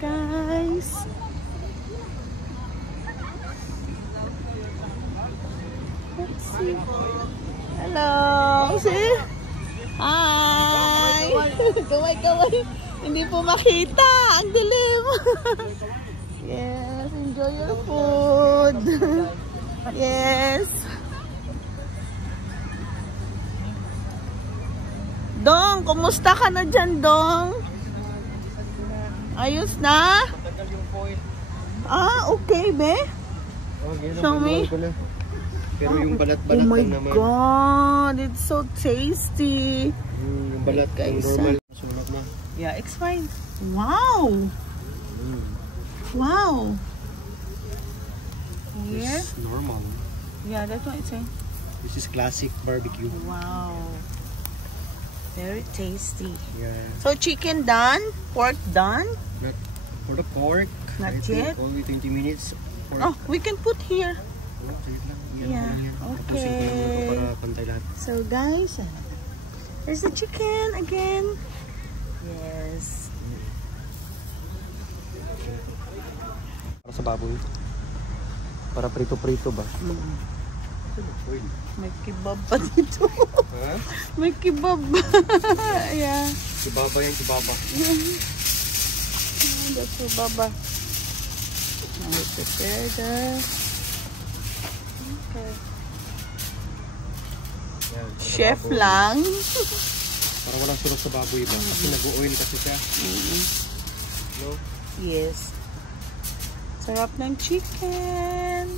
guys. Let's see. Hello. See? Hi. Kaway-kaway. Hindi po makita. Ang dilim. Yes. Enjoy your food. Yes. Dong, kumusta ka na dyan, Dong? Ayos na? Ah, okay, be? Show me. Pero yung balat-balat lang naman. Oh my God, it's so tasty. Yung balat ng normal. Sulat na. Yeah, it's fine. Wow. Wow. Here? This is normal. Yeah, that's what it's saying. This is classic barbecue. Wow. Very tasty. Yeah. So chicken done, pork done. Not for the pork. Not I think yet? only 20 minutes. Pork. Oh, we can put here. Oh, saglit lang. Yeah, okay. Para pantay lahat. So guys, there's the chicken again. Yes. Para sa baboy. Para prito-prito ba? May kebab pa dito. Ha? May kebab. Yeah. Kibaba yan, kibaba. That's kebaba. I prepare the... Okay. Yan, Chef baboy. lang. Para walang sunog sa baboy ba? Kasi nag-oil kasi siya. No? Yes. Sarap ng chicken.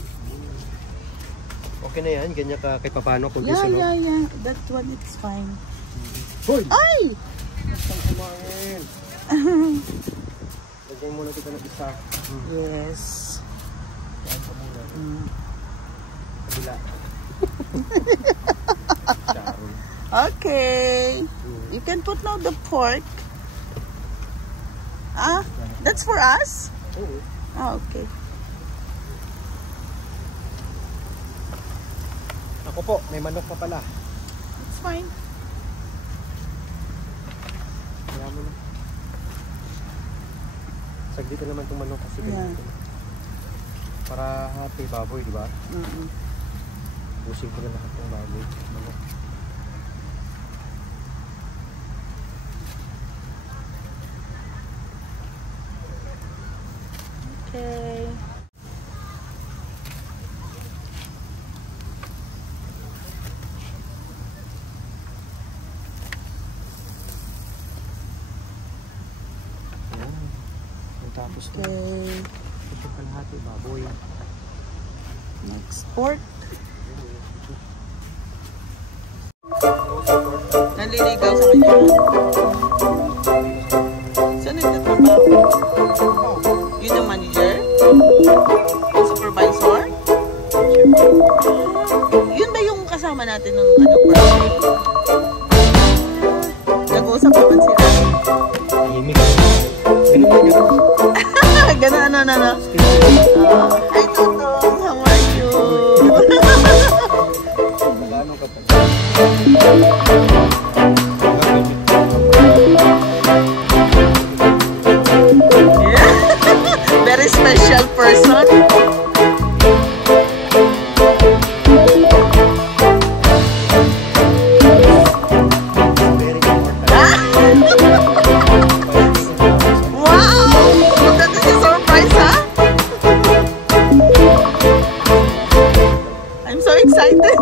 Okay na yan, ganyan ka kahit papano kung Yeah, sunog. yeah. That one, it's fine. Hoy! Ay! Isang kumain! Lagyan muna kita ng isa. Yes. Yan pa muna. Kabila. Charo. Okay. You can put now the pork. Ah, that's for us? Oo. Ah, okay. Ako po, may manok pa pala. It's fine. Kaya mo na. Saglit naman itong manok kasi Yeah. para happy baboy, di ba? Mm-mm. Pusin ko na lahat ng baboy. Manok. Okay. Ayan. Tapos na. Okay. Ito kalahati baboy. Next pork. Naliligaw sa kanya. Saan nagtatrabaho? Yun ang manager? Yung supervisor? Yun ba yung kasama natin ng birthday? Nag-uusap naman sila. Tahimik. Ganun mo yun. Ganun, ano. Hi, Tutong. How are you? Paano ka pa? Yeah. Very special person. Very important. Wow! That is a surprise, huh? I'm so excited.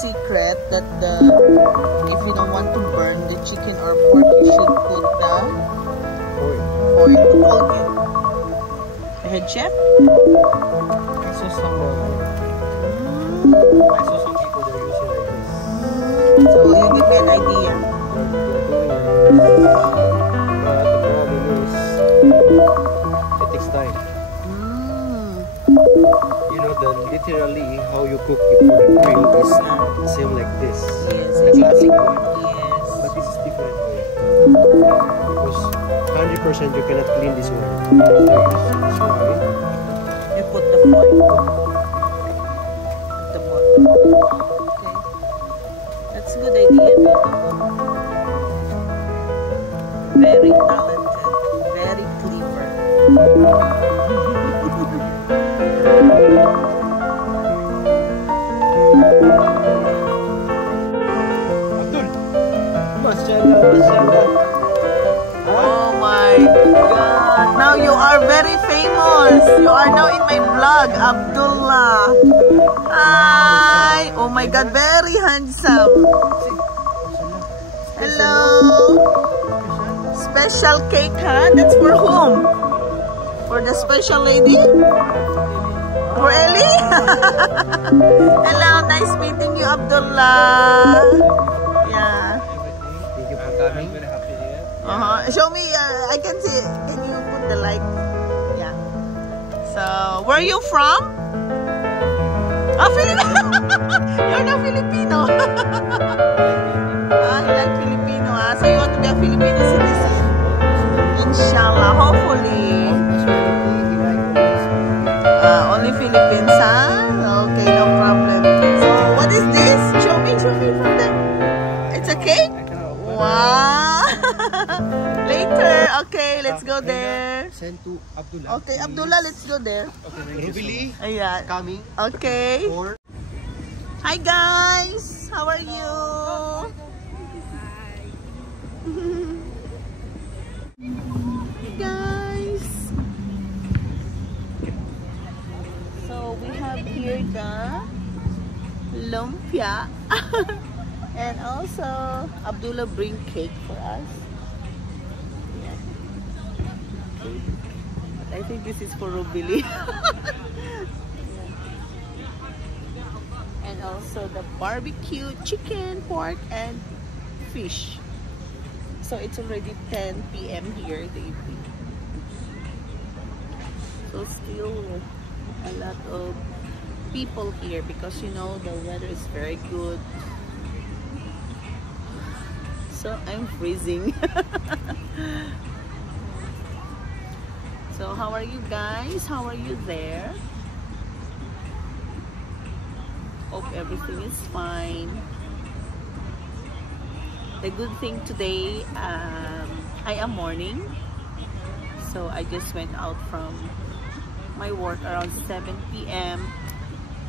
secret that if you don't want to burn the chicken or pork, you should put the oil to cook it. Ahead, chef? I saw some people that are using like this. So you give me an idea. They're doing it. But the problem is, it takes time. You know, literally how you cook it for the grill is same like this. Yes, The classic one. Yes. But this is different way. Because 100% you cannot clean this one. So this is why You put the foil. The bottom. Okay. That's a good idea. Very talented. Very clever. Oh my God. Now you are very famous. You are now in my vlog, Abdullah. Hi. Oh my God, very handsome. Hello. Special cake, huh? That's for whom? For the special lady? For Ellie? Hello, nice meeting you, Abdullah. Yeah. thank you for coming. Show me, I can see. Can you put the light? Yeah. So, where are you from? Ah, You're not Filipino. You like Filipino, ah? So you want to be a Filipino citizen? Inshallah, hopefully. Only Philippines, huh? Okay, no problem. So, what is this? Show me from them. It's a cake? Wow. Later. Okay, let's go there. Send to Abdullah. Okay, Abdullah, let's go there. Okay, Rubili Ayan. coming. Okay. Or Hi guys. How are you? Hey guys. So we have here the lumpia. And also Abdullah bring cake for us. I think this is for Rubili. And also the barbecue chicken, pork, and fish. So it's already 10 p.m. here in the evening. So still a lot of people here because you know the weather is very good. So I'm freezing. So how are you guys? How are you there? Hope everything is fine. The good thing today, I am morning. So I just went out from my work around 7 p.m.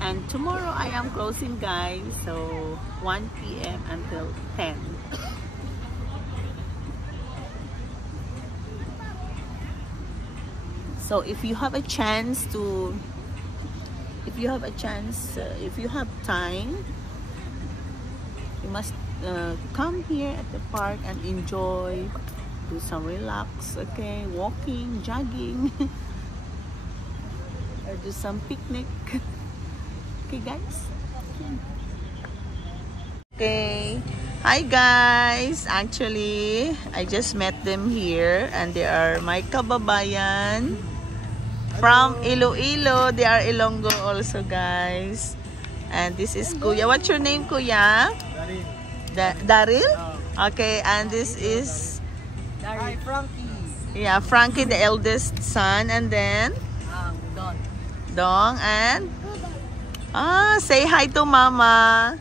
And tomorrow I am closing guys. So 1 p.m. until 10. So if you have a chance to, if you have time, you must come here at the park and enjoy, do some relax, okay, walking, jogging, or do some picnic. Okay guys? Okay. Hi guys! Actually, I just met them here and they are my kababayan from Iloilo. They are Ilonggo also guys. And this is Kuya. What's your name, Kuya? Daryl? Okay, and this is Hi, Frankie. yeah, Frankie, the eldest son, and then Don. Dong and say hi to Mama.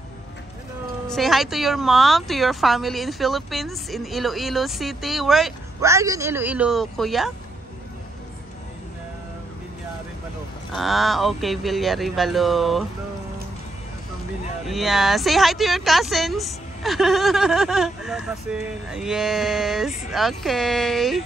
Hello. Say hi to your mom, to your family in Philippines, in Iloilo City. Where are you in Iloilo, Kuya? Okay, Villaribalo. Yeah, say hi to your cousins. Hello, cousin. Yes, okay.